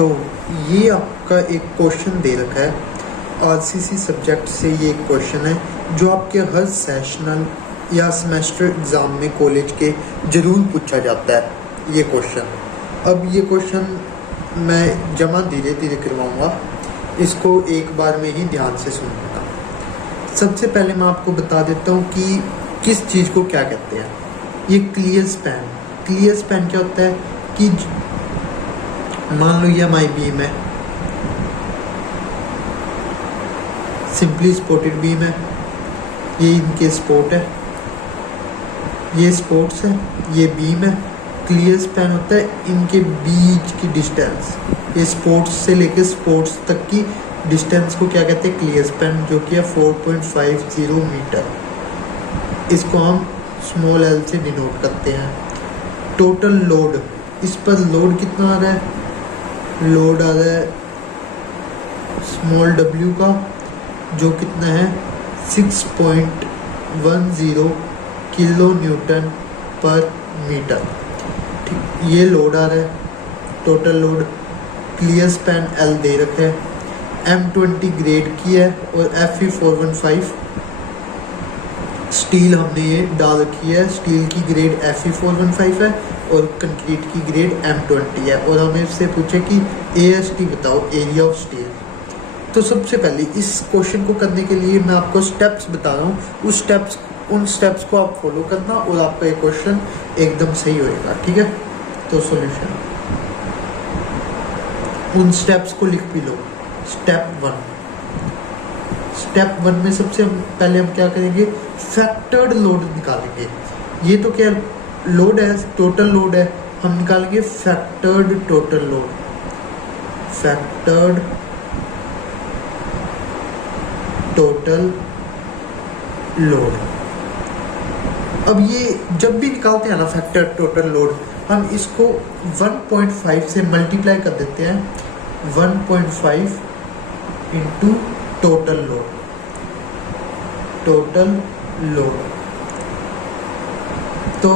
तो ये आपका एक क्वेश्चन दे रखा है आरसीसी सब्जेक्ट से। ये एक क्वेश्चन है जो आपके हर सेशनल या सेमेस्टर एग्ज़ाम में कॉलेज के ज़रूर पूछा जाता है ये क्वेश्चन। अब ये क्वेश्चन मैं जमा धीरे धीरे करवाऊँगा, इसको एक बार में ही ध्यान से सुनना। सबसे पहले मैं आपको बता देता हूँ कि किस चीज़ को क्या कहते हैं। ये क्लियर स्पैन, क्लियर स्पैन क्या होता है कि मान लो ये हमारी बीम है, सिंपली स्पोर्टेड बीम है, ये इनके स्पोर्ट है, ये स्पोर्ट्स है, ये बीम है। क्लियर स्पैन होता है इनके बीच की डिस्टेंस, ये स्पोर्ट्स से लेकर स्पोर्ट्स तक की डिस्टेंस को क्या कहते हैं, क्लियर स्पैन, जो कि है 4.50 मीटर। इसको हम स्मॉल एल से डिनोट करते हैं। टोटल लोड, इस पर लोड कितना आ रहा है, लोड आ रहा है स्मॉल डब्ल्यू का, जो कितना है 6.10 किलो न्यूटन पर मीटर। ठीक, ये लोड आ रहा है, total load. Clear span L दे रखा है, M20 ग्रेड की है और Fe415 स्टील हमने ये डाल रखी है। स्टील की ग्रेड Fe415 है और कंक्रीट की ग्रेड M20 है। और हमें इससे पूछे कि AST बताओ, एरिया ऑफ स्टील। तो सबसे पहले इस क्वेश्चन को करने के लिए मैं आपको स्टेप्स बता रहा हूँ, उन स्टेप्स को आप फॉलो करना और आपका ये क्वेश्चन एकदम सही होएगा। ठीक है, तो सॉल्यूशन उन स्टेप्स को लिख भी लो। स्टेप 1 में सबसे पहले हम क्या करेंगे, फैक्टर्ड लोड निकालेंगे। ये तो क्या लोड है, टोटल लोड है, हम निकालेंगे factored total load. Factored total load. अब ये जब भी निकालते हैं ना फैक्टर्ड टोटल लोड, हम इसको 1.5 से मल्टीप्लाई कर देते हैं। 1.5 into total load, total load. तो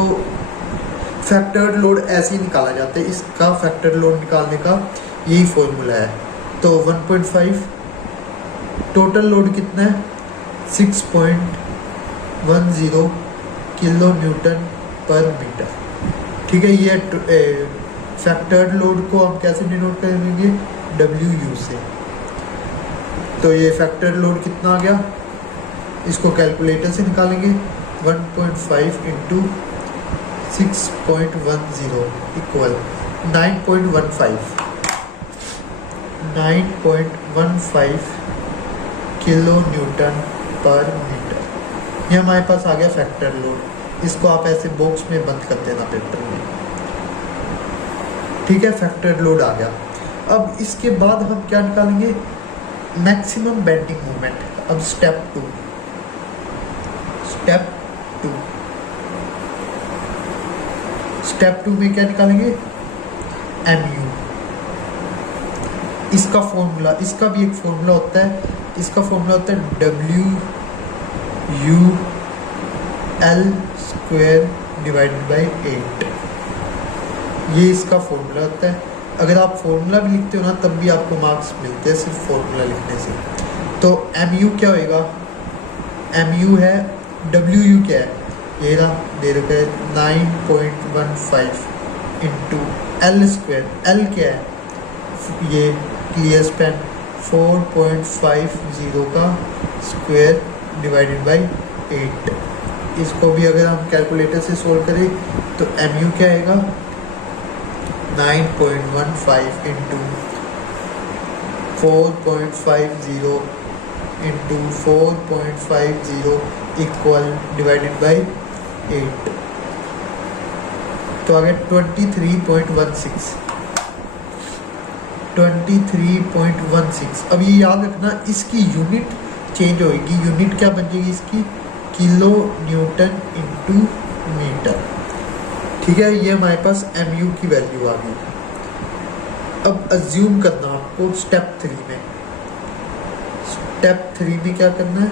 फैक्टर्ड लोड ऐसे ही निकाला जाता है, इसका फैक्टर्ड लोड निकालने का यही फॉर्मूला है। तो 1.5 टोटल लोड कितना है 6.10 किलो न्यूटन पर मीटर। ठीक है, ये फैक्टर्ड लोड को हम कैसे डिनोट करेंगे, WU से। तो ये फैक्टर्ड लोड कितना आ गया, इसको कैलकुलेटर से निकालेंगे। 1.5 इंटू 6.10 इक्वल 9.15 किलो न्यूटन पर मीटर। ये हमारे पास आ गया फैक्टर्ड लोड। इसको आप ऐसे बॉक्स में बंद कर देना पेपर में। ठीक है, फैक्टर्ड लोड आ गया। अब इसके बाद हम क्या निकालेंगे, मैक्सिमम बेंडिंग मोमेंट। अब स्टेप 2 में क्या निकालेंगे, MU। इसका फॉर्मूला, इसका भी एक फॉर्मूला होता है, इसका फॉर्मूला होता है WUL²/8। ये इसका फॉर्मूला होता है। अगर आप फॉर्मूला भी लिखते हो ना तब भी आपको मार्क्स मिलते हैं सिर्फ फॉर्मूला लिखने से। तो MU क्या होएगा, MU है, WU क्या है, ये रहा दे रखा है 9.15 इंटू L²। L क्या है, ये क्लियर स्पैन 4.50 का स्क्वायर डिवाइडेड बाई 8। इसको भी अगर हम कैलकुलेटर से सोल्व करें तो MU क्या आएगा, 9.15 into 4.50 into 4.50 equal divided by 8। तो आ गया 23.16। 23.16। अब ये याद रखना, इसकी यूनिट चेंज होगी। यूनिट क्या बन जाएगी इसकी, किलो न्यूटन इंटू मीटर। ठीक है, ये हमारे पास MU की वैल्यू आ गई। अब अज्यूम करना आपको स्टेप 3 में। स्टेप 3 में क्या करना है,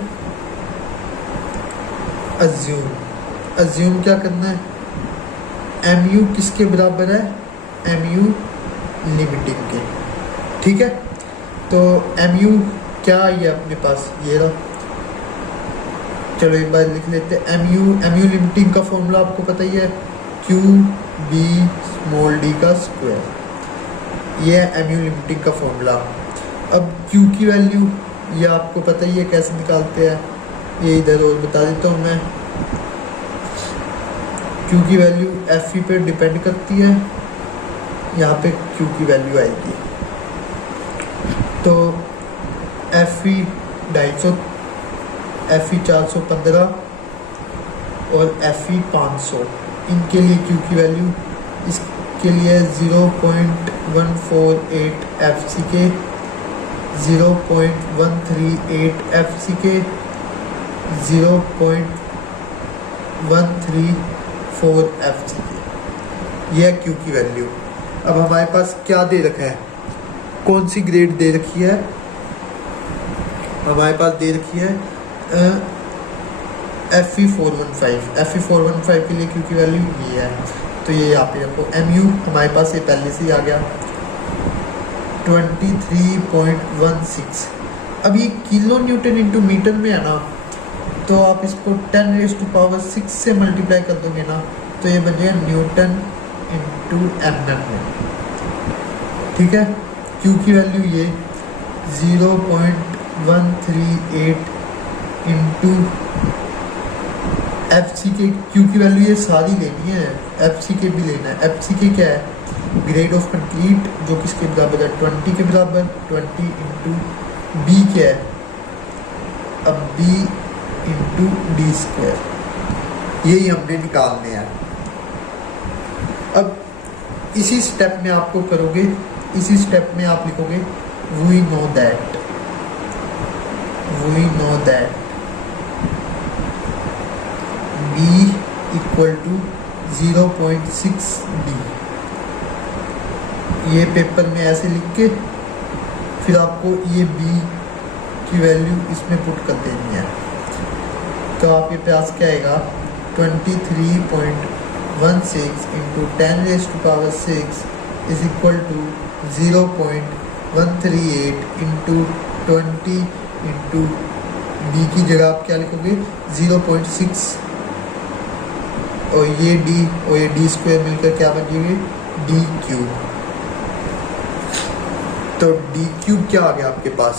अज्यूम क्या करना है, MU किसके बराबर है, MU लिमिटिंग के। ठीक है, तो MU क्या ये अपने पास ये रहा। चलो एक बार लिख लेते हैं MU लिमिटिंग का फॉर्मूला आपको पता ही है, QB d का स्क्वायर। ये है MU लिमिटिंग का फॉर्मूला। अब Q की वैल्यू ये आपको पता ही है कैसे निकालते हैं, ये इधर और बता देता हूँ मैं। Q की वैल्यू FE पे डिपेंड करती है, यहाँ पे Q की वैल्यू आएगी। तो FE 250, FE 415 और FE 500, इनके लिए Q की वैल्यू इसके लिए 0.148 FCK, 0.138 FCK, 0.134 FCK, यह है Q की वैल्यू। अब हमारे पास क्या दे रखा है, कौन सी ग्रेड दे रखी है, हमारे पास दे रखी है FE 415 के लिए Q की वैल्यू ये है, तो ये यहाँ पे रखो। MU हमारे पास ये पहले से ही आ गया 23.16। अब ये किलो न्यूटन इंटू मीटर में है ना, तो आप इसको 10⁶ से मल्टीप्लाई कर दोगे ना, तो ये बन जाएगा न्यूटन इंटू mm में। ठीक है, Q की वैल्यू ये 0.138 इंटू FCK, Q की वैल्यू ये सारी लेनी है, FCK भी लेना है। FCK क्या है, ग्रेड ऑफ कंक्रीट, जो किसके बराबर है 20 के बराबर, 20 इंटू B क्या है, अब B इंटू D स्क्वायर, यही हमने निकालने हैं। अब इसी स्टेप में आपको करोगे, इसी स्टेप में आप लिखोगे we know that B equal to 0.6 D। ये पेपर में ऐसे लिख के फिर आपको ये B की वैल्यू इसमें पुट कर देनी है, तो आपके पास क्या आएगा 23.16 into 10⁶ is equal to 0.138 into 20 into B की जगह आप क्या लिखोगे 0.6 और ये D और ये D स्क्वायर मिलकर क्या बन जाएगी D क्यूब। तो D क्यूब क्या आ गया आपके पास,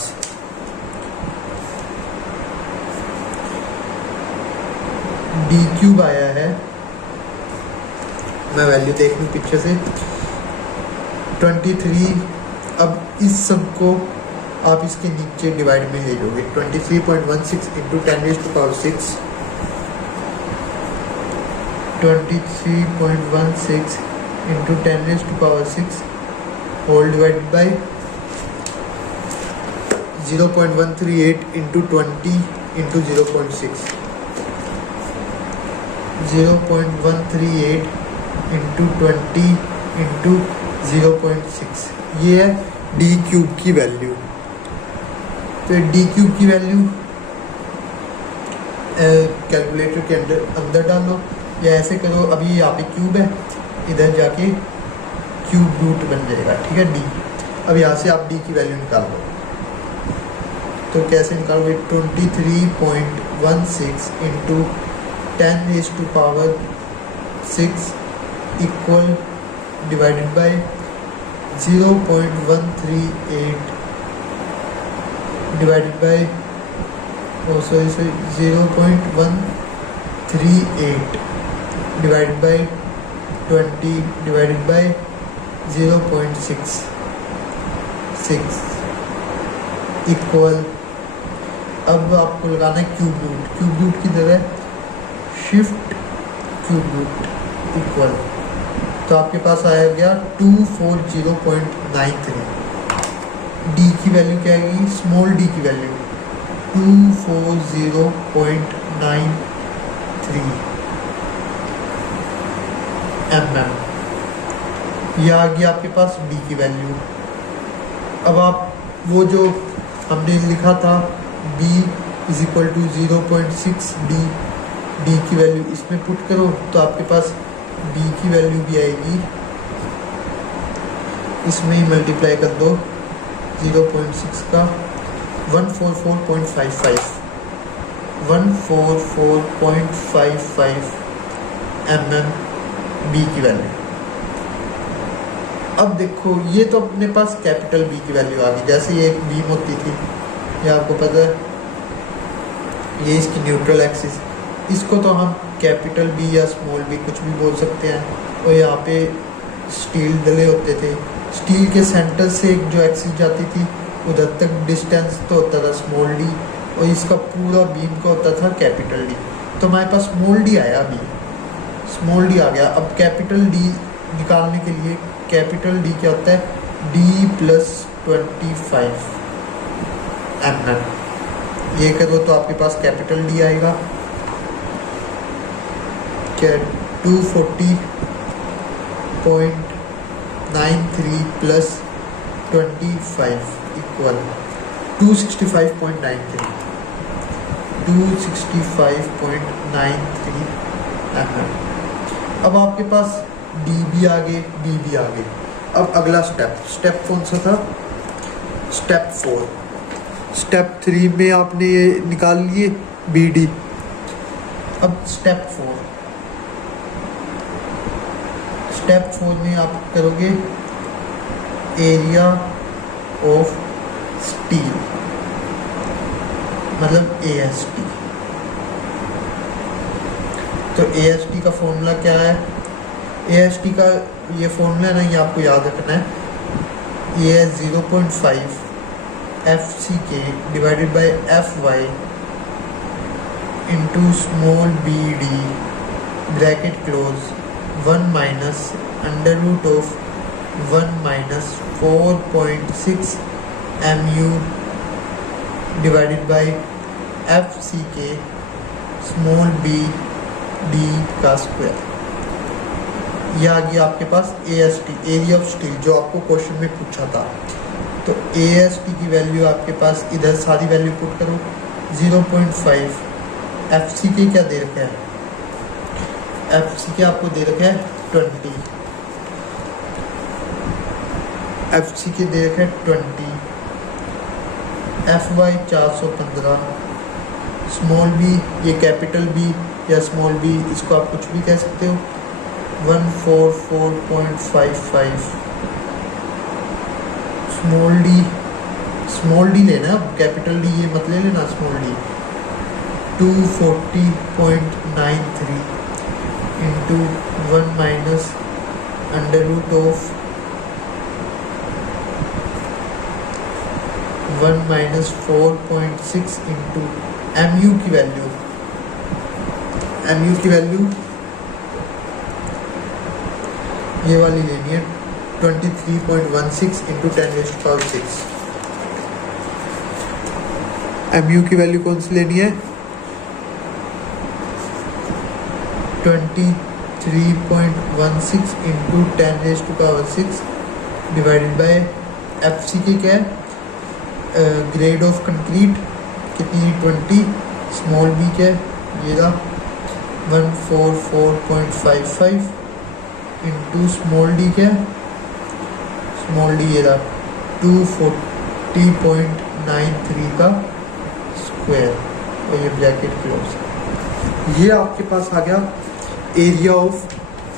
D क्यूब आया है, मैं वैल्यू देख लूँ पीछे से 23। अब इस सब को आप इसके नीचे डिवाइड में ले लोगे 23.16 into 10⁶ 23.16 into 10⁶ whole divided by 0.138 into 20 into 0.6, 0.138 into 20 into 0.6, ये है D क्यूब की वैल्यू। तो D क्यूब की वैल्यू कैलकुलेटर के अंदर डालो या ऐसे करो, अभी यहाँ पे क्यूब है, इधर जाके क्यूब रूट बन जाएगा, ठीक है D। अब यहाँ से आप D की वैल्यू निकाल लो, तो कैसे निकालोगे 23.16 into 10⁶ equal divided by 0.138 divided by 0.138 divided by 20 divided by 0.66 equal, अब आपको लगाना है क्यूब रूट की जगह शिफ्ट क्यूब रूट इक्वल, तो आपके पास आया गया 240.93। D की वैल्यू क्या आएगी, स्मॉल d की वैल्यू 240.93 mm, यह आ गया आपके पास D की वैल्यू। अब आप वो जो हमने लिखा था B is equal to 0.6 D की वैल्यू इसमें पुट करो, तो आपके पास B की वैल्यू भी आएगी, इसमें ही मल्टीप्लाई कर दो 0.6 का 144.55 mm बी की वैल्यू। अब देखो ये तो अपने पास कैपिटल बी की वैल्यू आ गई। जैसे ये एक बीम होती थी, ये आपको पता है, ये इसकी न्यूट्रल एक्सिस, इसको तो हम कैपिटल बी या स्मॉल बी कुछ भी बोल सकते हैं। और यहाँ पे स्टील डले होते थे, स्टील के सेंटर से एक जो एक्सिस जाती थी उधर तक डिस्टेंस तो होता था स्मॉल डी, और इसका पूरा बीम का होता था कैपिटल डी। तो हमारे पास स्मॉल डी आया, अभी स्मॉल डी आ गया। अब कैपिटल डी निकालने के लिए कैपिटल डी क्या होता है, डी प्लस 25 mm। ये करो तो आपके पास कैपिटल डी आएगा क्या, 240.93 प्लस 25 इक्वल 265.93 mm। अब आपके पास डी भी आ गए, डी भी आ गए। अब अगला स्टेप कौन सा था, स्टेप 4। स्टेप 3 में आपने ये निकाल लिए बी डी। अब स्टेप 4 में आप करोगे एरिया ऑफ स्टील, मतलब AST। तो AST का फॉर्मूला क्या है, AST का ये फॉर्मूला है ना, ये आपको याद रखना है। ये है 0.5 FCK divided by FY into small BD bracket close 1 minus under root of 1 minus 4.6 MU divided by FCK small BD का स्क्वायर। ये आ गया आपके पास AST, एरिया ऑफ स्टील, जो आपको क्वेश्चन में पूछा था। तो AST की वैल्यू आपके पास, इधर सारी वैल्यू पुट करो, 0.5। FCK क्या दे रखा है, FCK आपको दे रखा है 20, FCK दे रखा है 20, FY 415, स्मॉल बी ये कैपिटल बी या स्मॉल बी, इसको आप कुछ भी कह सकते हो, 144.55। स्मॉल डी लेना, कैपिटल डी ये मत ले लेना, small D 240.93 into 1 minus under root of 1 minus 4.6 into MU की वैल्यू ये वाली लेनी है 23.16 इंटू 10⁻6। MU की वैल्यू कौन सी लेनी है, 23.16 इंटू 10⁻6 डिवाइडेड बाय FCK क्या है, ग्रेड ऑफ कंक्रीट कितनी, 20, स्मॉल बी क्या है, ये रहा 144.55 इंटू स्मॉल डी क्या है, स्मॉल डी ये रहा 240.93 का स्क्वायर, और ये ब्रैकेट क्लोज। ये आपके पास आ गया एरिया ऑफ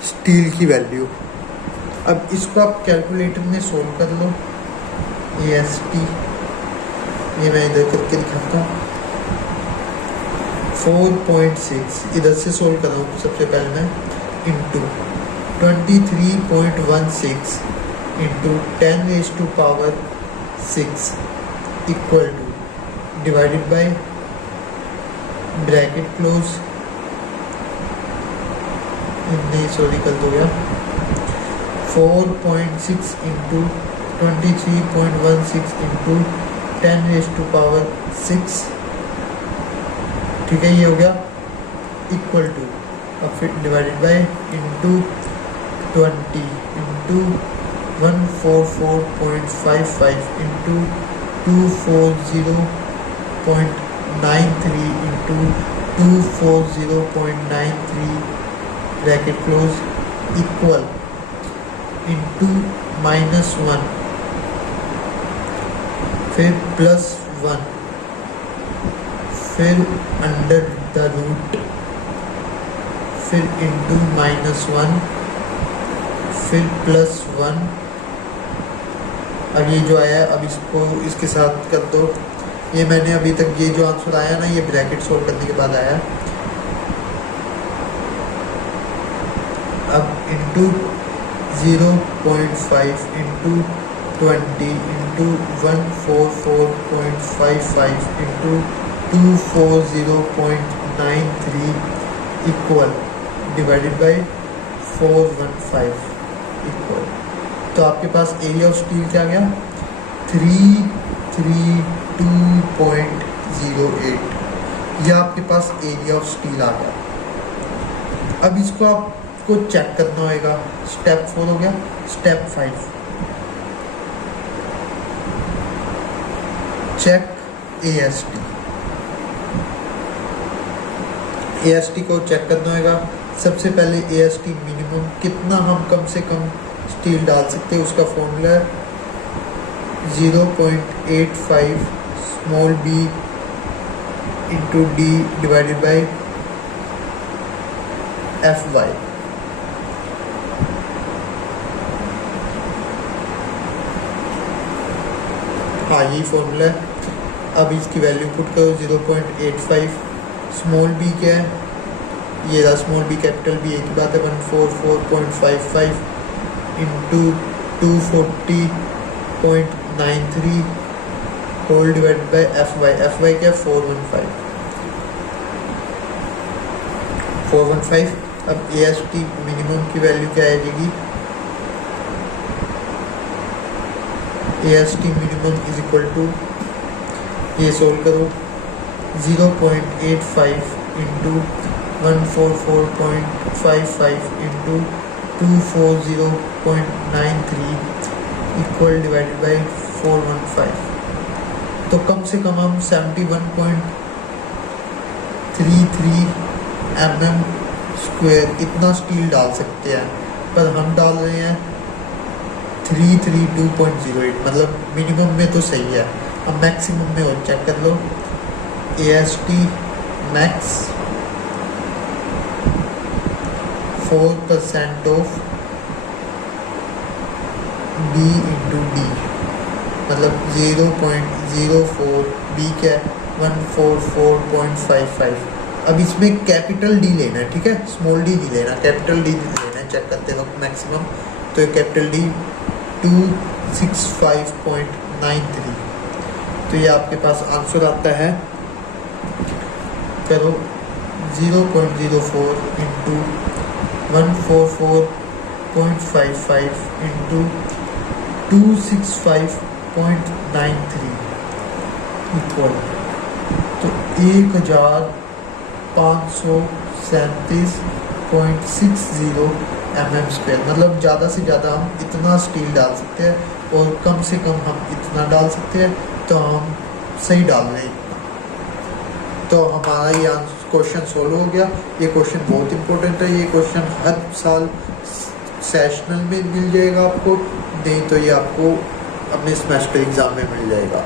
स्टील की वैल्यू। अब इसको आप कैलकुलेटर में सोल्व कर लो, AST ये मैं इधर करके दिखाता हूँ, 4.6 इधर से सोल्व कर रहा हूँ सबसे पहले मैं, into 23.16 into 10⁻6 equal two divided by bracket close, नहीं सॉरी कर दो यार, 4.6 इंटू 23.16 इंटू 10⁻6, ठीक है, ये हो गया, इक्वल टू, अब फिर divided by into 20 into 144.55 into 240.93 into 240.93 bracket close equal into -1 फिर +1, फिर अंडर द रूट, फिर इंटू -1, फिर +1। अब ये जो आया अब इसको इसके साथ कर दो। ये मैंने अभी तक ये जो आंसर आया ना, ये ब्रैकेट सोल्व करने के बाद आया। अब into 0.5 into 20 into 144.55 into 240.93 equal divided by 415 equal. तो आपके पास एरिया ऑफ स्टील क्या गया? 332.08। यह आपके पास एरिया ऑफ स्टील आ गया। अब इसको आपको चेक करना होगा। स्टेप 4 हो गया। Step 5, check AST। AST को चेक करना होगा। सबसे पहले AST मिनिमम कितना हम कम से कम स्टील डाल सकते हैं, उसका formula 0.85 small b into D divided by FY। हाँ, यही फॉर्मूला है। अब इसकी वैल्यू पुट करो 0.85। स्मॉल b क्या है? ये रहा स्मॉल b, कैपिटल B एक ही बात है। 144.55 into 240.93 whole divided by FY। FY क्या है? 415। अब AST मिनिमम की वैल्यू क्या आ जाएगी? AST minimum is equal to, ये सोल्व करो, 0.85 into 144.55 into 240.93 equal divided by 415। तो कम से कम हम 71.33 mm स्क्वायर इतना स्टील डाल सकते हैं, पर हम डाल रहे हैं 332.08। मतलब मिनिमम में तो सही है। अब मैक्सिमम में और चेक कर लो। AST max 4% of B into D, मतलब 0.04 B क्या है? 144.55। अब इसमें कैपिटल D लेना है, ठीक है? स्मॉल d नहीं लेना, कैपिटल D लेना है चेक करते वक्त मैक्सिमम। तो ये कैपिटल D 265.93। तो ये आपके पास आंसर आता है, करो 0.04 इंटू 144.55 इंटू 265.93 इक्वल, तो 1537.60 mm स्क्वायर। मतलब ज़्यादा से ज़्यादा हम इतना स्टील डाल सकते हैं और कम से कम हम इतना डाल सकते हैं, तो हम सही डाल रहे हैं इतना। तो हमारा ये क्वेश्चन सोल्व हो गया। ये क्वेश्चन बहुत इंपॉर्टेंट है। ये क्वेश्चन हर साल सेशनल में मिल जाएगा आपको, नहीं तो ये आपको अपने सेमेस्टर एग्ज़ाम में मिल जाएगा।